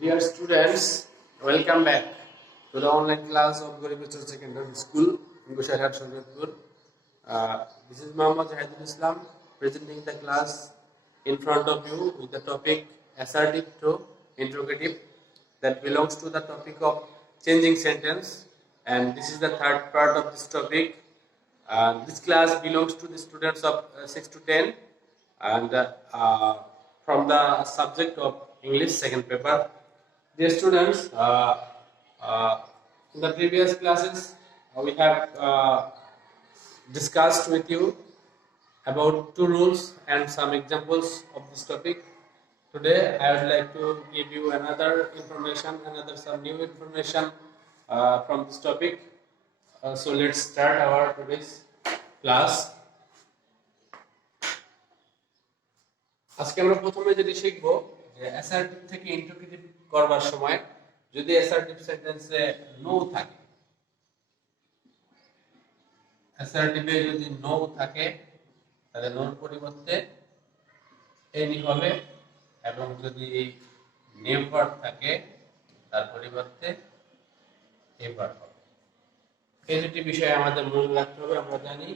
Dear students, welcome back to the online class of Goribachar Secondary School in Gosharhat, Shariatpur. This is Muhammad Zahidul Islam presenting the class in front of you with the topic assertive to interrogative that belongs to the topic of changing sentence, and this is the third part of this topic. This class belongs to the students of 6 to 10 and from the subject of English second paper. Dear students, in the previous classes we have discussed with you about two rules and some examples of this topic. Today I would like to give you another information, some new information from this topic. So let's start our today's class. আজকে আমরা প্রথমে যেটি শিখব যে assertive থেকে interrogative করবার সময় যদি অ্যাসার্টিভ সেন্টেন্সে নো থাকে, অ্যাসার্টিভে যদি নো থাকে তাহলে নোর পরিবর্তে এনি হবে, এবং যদি নেভার থাকে তার পরিবর্তে এভার হবে। এই দুটি বিষয় আমাদের মনে রাখতে হবে। আমরা জানি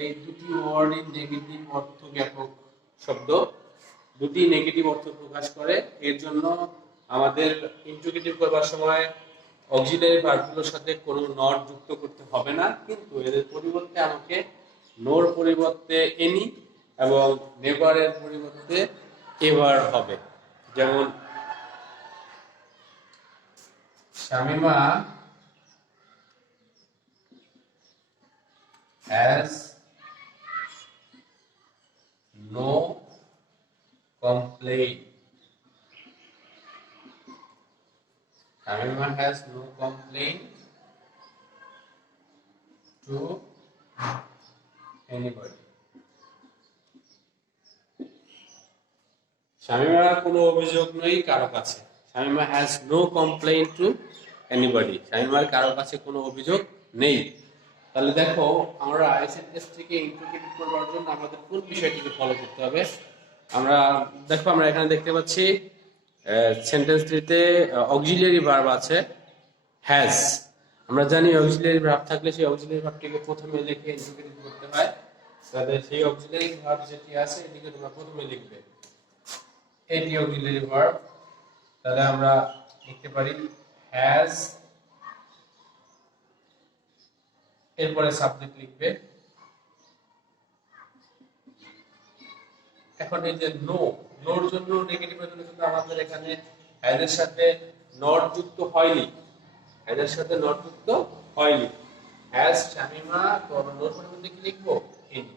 এই দুটি ওয়ার্ডই নেগেটিভ অর্থ জ্ঞাপক শব্দ, দুটি নেগেটিভ অর্থ প্রকাশ করে। এর জন্য আমাদের ইন্টারোগেটিভ করবার সময় অক্সিলারি ভার্বগুলোর সাথে কোনো নট যুক্ত করতে হবে না, কিন্তু এদের পরিবর্তে আমাকে নোর পরিবর্তে এনি এবং নেভারের পরিবর্তে এভার হবে। যেমন Shamima has no complaint. Shamima has no complaint to anybody. শামিমার কোনো অভিযোগ নেই কারো কাছে। Shamima has no complaint to anybody. শামিমার কারো কাছে কোনো অভিযোগ নেই। তাহলে দেখো আমরা আইসিএস থেকে ইন্টারোগেটিভ করবার জন্য আমাদের কোন বিষয়টিকে ফলো করতে হবে। আমরা এখানে দেখতে পাচ্ছি সেন্টেন্সটিতে অক্সিলিয়ারি ভার্ব আছে হ্যাজ। আমরা জানি অক্সিলিয়ারি ভার্ব থাকলে সেই অক্সিলিয়ারি ভার্বটিকে প্রথমে লিখে ইন্টারোগেটিভ করতে হয়। তাহলে সেই অক্সিলিয়ারি ভার্ব যেটি আছে এটিকে তোমরা প্রথমে লিখবে, এটি অক্সিলিয়ারি ভার্ব। তাহলে আমরা লিখতে পারি হ্যাজ, এরপরে সাবজেক্ট লিখবে। এখন এই যে নো, নোর জন্য নেগেটিভের জন্য কিন্তু আমাদের এখানে হ্যাজ এর সাথে নট যুক্ত হয়নি, হ্যাজ শামিমা, তো আমরা নোর পরিবর্তে কি লিখবো? Any.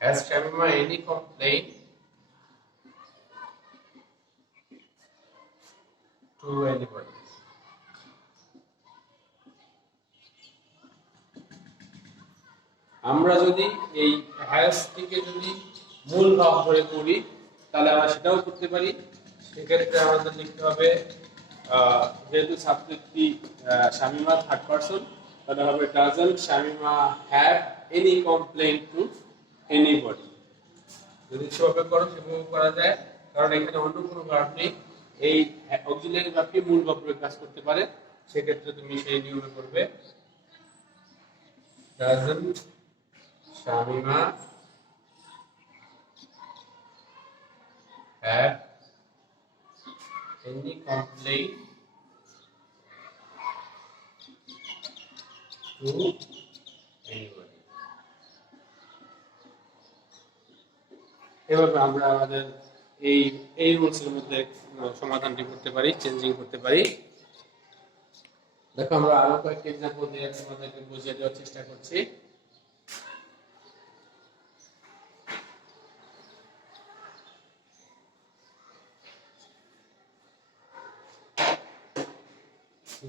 Has Shamima any complain two anybody. আমরা যদি এই হ্যাজটিকে যদি মূল ভাব ধরে করি তাহলে আমরা সেটাও করতে পারি। সেক্ষেত্রে আমাদের লিখতে হবে, যেহেতু সাবজেক্টটি শামিমা থার্ড পারসন, তাহলে হবে doesn't Shamima have any complain two anybody. যদি সেভাবে করো সেভাবে করা যায়, কারণ এখানে অন্য কোনো ভার্ব নেই। এই অক্সিলিয়ারি ভার্বটি মূল ভাব ধরে কাজ করতে পারে। সেক্ষেত্রে তুমি সেই নিয়মে করবে, doesn't Shamima have any complaint to anybody. এভাবে আমরা আমাদের এই রুলসের মধ্যে সমাধানটি করতে পারি, চেঞ্জিং করতে পারি। দেখো আমরা আরো কয়েকটি এক্সাম্পল দিয়ে তোমাদেরকে বুঝিয়ে দেওয়ার চেষ্টা করছি।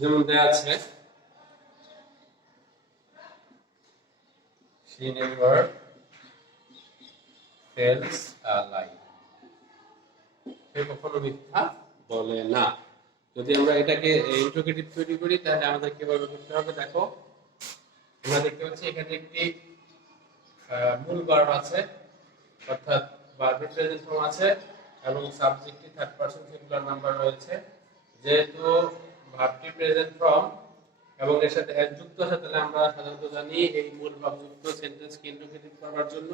যেমন দেয়া আছে, she never tells a lie. সে কখনো মিথ্যা বলে না। যদি আমরা এটাকে ইন্টারোগেটিভ তৈরি করি তাহলে আমাদের কিভাবে করতে হবে? দেখো আমরা দেখতে পাচ্ছি এখানে একটি মূল ভার্ব আছে, অর্থাৎ ভার্বের প্রেজেন্ট ফর্ম আছে এবং সাবজেক্টটি থার্ড পারসন সিঙ্গুলার নাম্বার রয়েছে, যেহেতু ভার্বটি প্রেজেন্ট ফর্ম এবং এর সাথে এস যুক্ত আছে, তাহলে আমরা সাধারণত জানি এই মূল ভাব যুক্ত সেন্টেন্সকে ইন্টিগ্রেটিভ করার জন্য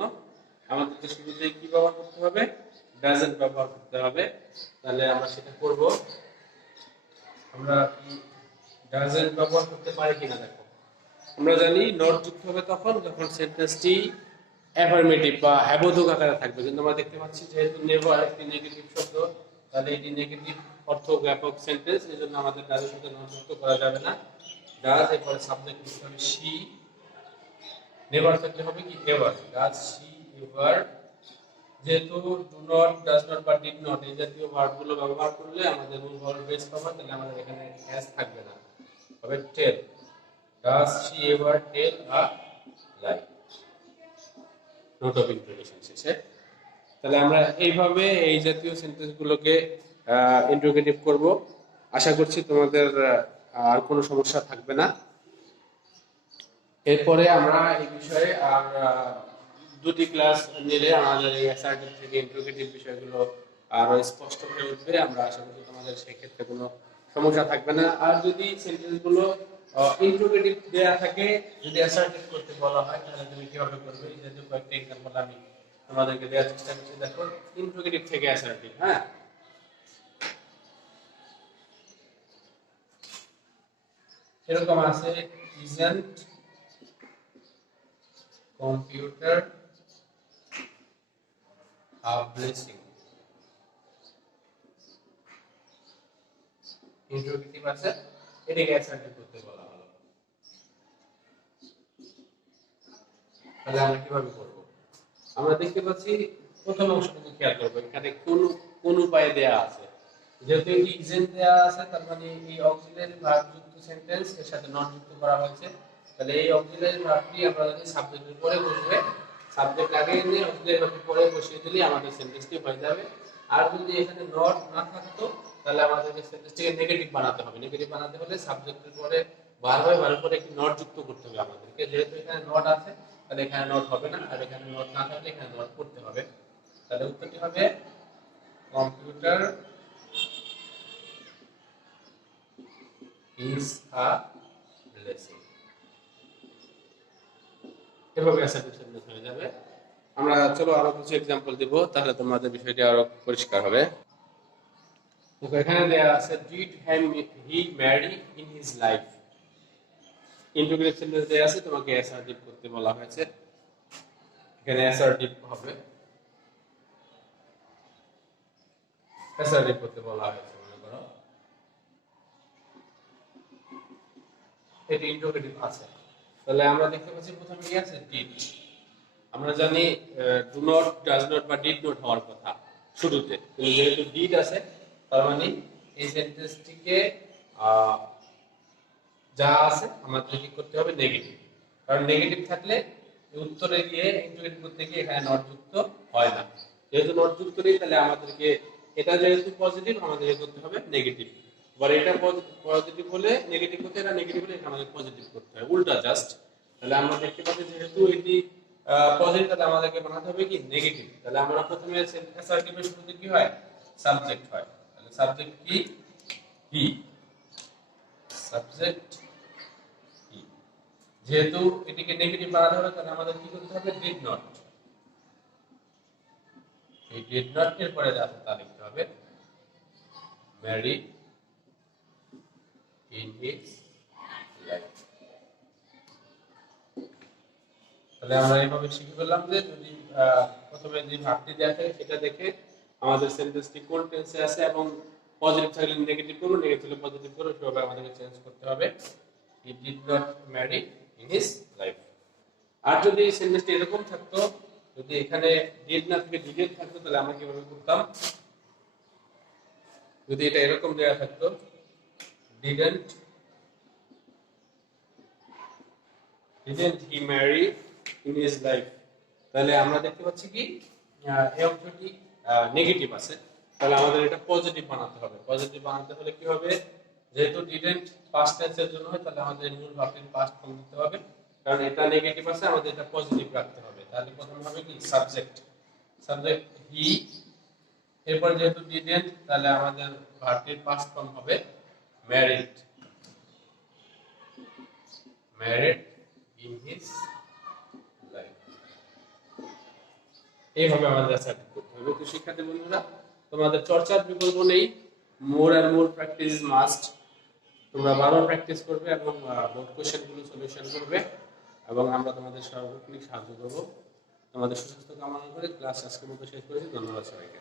আমাদেরকে শুরুতেই কি ব্যবহার করতে হবে, ডাজন্ট ব্যবহার করতে হবে। তাহলে আমরা সেটা করব। আমরা কি ডাজন্ট ব্যবহার করতে পারি কিনা দেখো। আমরা জানি নট যুক্ত হবে তখন যখন সেন্টেন্সটি অ্যাফার্মেটিভ বা হ্যাবোধক আকারে থাকবে, কিন্তু আমরা দেখতে পাচ্ছি যেহেতু নেভার একটি নেগেটিভ শব্দ, তাহলে এটি নেগেটিভ অর্থ জ্ঞাপক সেন্টেন্স, এই জন্য আমাদের ডাজের সাথে নট যুক্ত করা যাবে না। ডাজ এরপরে সাবজেক্ট লিখতে হবে শি, নেভার থাকলে হবে কি এভার, ডাজ শি এভার। যেহেতু ডু নট, ডাজ নট বা ডিড নট এই জাতীয় ভার্বগুলো ব্যবহার করলে আমাদের মূল ভার্ব বেস পাবো, তাহলে আমাদের এখানে হ্যাজ থাকবে না, হবে tell. Does she ever tell a lie, note of introduction শেষে। তাহলে আমরা এইভাবে এই জাতীয় সেন্টেন্সগুলোকে ইন্টারোগেটিভ করব। আশা করছি তোমাদের আর কোনো সমস্যা থাকবে না। এরপরে আমরা এই বিষয়ে আর দুটি ক্লাস নিলে আমাদের এই অ্যাসার্টিভ থেকে ইন্টারোগেটিভ বিষয়গুলো আরো স্পষ্ট হয়ে উঠবে। আমরা আশা করছি তোমাদের সেই ক্ষেত্রে কোনো সমস্যা থাকবে না। আর যদি সেন্টেন্সগুলো ইন্টারোগেটিভ দেয়া থাকে, যদি অ্যাসার্টিভ করতে বলা হয়, তাহলে তুমি কিভাবে করবে? যেহেতু কয়েকটা এক্সাম্পল আমি তোমাদেরকে দেওয়ার চেষ্টা করছি। দেখো ইন্টারোগেটিভ থেকে অ্যাসার্টিভ, হ্যাঁ, এরকম আছে, isn't computer a blessing. Interrogative আছে, এটাকে অ্যাসার্টিভ করতে বলা হলো। তাহলে আমরা কিভাবে করব? আমরা দেখতে পাচ্ছি প্রথম অংশটুকু খেয়াল করবো, এখানে কোন কোন উপায়ে দেয়া আছে। যেহেতু এটি ইজেন্ট দেয়া আছে, তার মানে এই অক্সিলারি ভার্ব যুক্ত সেন্টেন্স এর সাথে নট যুক্ত করা হয়েছে। তাহলে এই অক্সিলারি ভার্বটি আমরা যদি সাবজেক্টের পরে বসবে, সাবজেক্ট আগে এনে অক্সিলারি ভার্ব পরে বসিয়ে দিলে আমাদের সেন্টেন্সটি হয়ে যাবে। আর যদি এখানে নট না থাকতো, তাহলে আমাদেরকে সেন্টেন্সটিকে নেগেটিভ বানাতে হবে। নেগেটিভ বানাতে হলে সাবজেক্টের পরে ভার্বের পরে একটি নট যুক্ত করতে হবে আমাদেরকে। যেহেতু এখানে নট আছে, তাহলে এখানে নট হবে না, আর এখানে নট না থাকলে এখানে নট করতে হবে। তাহলে উত্তরটি হবে কম্পিউটার is a blessing। এভাবে অ্যাসার্টিভ সেন্টেন্স হয়ে যাবে। আমরা চলো আরো কিছু एग्जांपल দেব, তাহলে তোমাদের বিষয়টি আরো পরিষ্কার হবে। দেখো এখানে দেয়া আছে did he marry in his life। Integrative sentence দেয়া আছে, তোমাকে অ্যাসার্টিভ করতে বলা হয়েছে। এখানে অ্যাসার্টিভ হবে, অ্যাসার্টিভ করতে বলা হয়েছে। মনে করো এটি ইন্টিগ্রেটিভ আছে, তাহলে আমরা দেখতে পাচ্ছি প্রথমে কি আছে, ডিড। আমরা জানি ডু নট, ডাজ নট বা ডিড নট হওয়ার কথা শুরুতে, কিন্তু যেহেতু ডিড আছে, তার মানে এই সেন্টেন্সটিকে যা আছে আমাদের কি করতে হবে, নেগেটিভ। কারণ নেগেটিভ থাকলে উত্তরে গিয়ে ইন্টিগ্রেট করতে গিয়ে এখানে নট যুক্ত হয় না। যেহেতু নট যুক্ত নেই, তাহলে আমাদেরকে এটা যেহেতু পজিটিভ, আমাদেরকে করতে হবে নেগেটিভ। এবার এটা পজিটিভ হলে নেগেটিভ হতে, এটা নেগেটিভ হলে এটা আমাদের পজিটিভ করতে হয়, উল্টা জাস্ট। তাহলে আমরা দেখতে পাচ্ছি যেহেতু এটি পজিটিভ, তাহলে আমাদেরকে বানাতে হবে কি নেগেটিভ। তাহলে আমরা প্রথমে অ্যাসার্টিভের শুরুতে কি হয়, সাবজেক্ট হয়। তাহলে সাবজেক্ট কি, হি, সাবজেক্ট হি। যেহেতু এটিকে নেগেটিভ বানাতে হবে, তাহলে আমাদের কি করতে হবে, ডিড নট। এই ডিড নট এর পরে যা আছে তা লিখতে হবে, ম্যারি in his life। তাহলে আমরা এইভাবে শিখে ফেললাম যে যদি প্রথমে যে ভার্বটি দেয়া থাকে সেটা দেখে আমাদের সেন্টেন্সটি কোন টেন্সে আছে এবং পজিটিভ থাকলে নেগেটিভ করব, নেগেটিভ হলে পজিটিভ করব, সেভাবে আমাদেরকে চেঞ্জ করতে হবে। he did not marry in his life। আর যদি সেন্টেন্সটি এরকম থাকতো, যদি এখানে did না থেকে didn't থাকতো, তাহলে আমরা কিভাবে করতাম? যদি এটা এরকম দেয়া থাকতো, didn't he marry in his life, তাহলে আমরা দেখতে পাচ্ছি কি এই অংশটি নেগেটিভ আছে, তাহলে আমাদের এটা পজিটিভ বানাতে হবে। পজিটিভ বানাতে হলে কি হবে, যেহেতু didn't পাস্ট টেন্সের জন্য হয়, তাহলে আমাদের মূল ভার্বের পাস্ট ফর্ম দিতে হবে, কারণ এটা নেগেটিভ আছে, আমাদের এটা পজিটিভ রাখতে হবে। তাহলে প্রথমে হবে কি সাবজেক্ট, সাবজেক্ট হি এরপর যেহেতু ডিডেন্ট, তাহলে আমাদের ভার্বটির পাস্ট ফর্ম হবে married. Married in his life. এইভাবে আমাদের অ্যাসার্টিভ করতে হবে। তো শিক্ষার্থী বন্ধুরা, তোমাদের চর্চার বিকল্প নেই, more and more practice is must. তোমরা বারবার প্র্যাকটিস করবে এবং বোর্ড কোশ্চেনগুলো সলিউশন করবে, এবং আমরা তোমাদের সার্বক্ষণিক সাহায্য করব। তোমাদের সুস্বাস্থ্য কামনা করে ক্লাস আজকের মতো শেষ করেছি। ধন্যবাদ সবাইকে।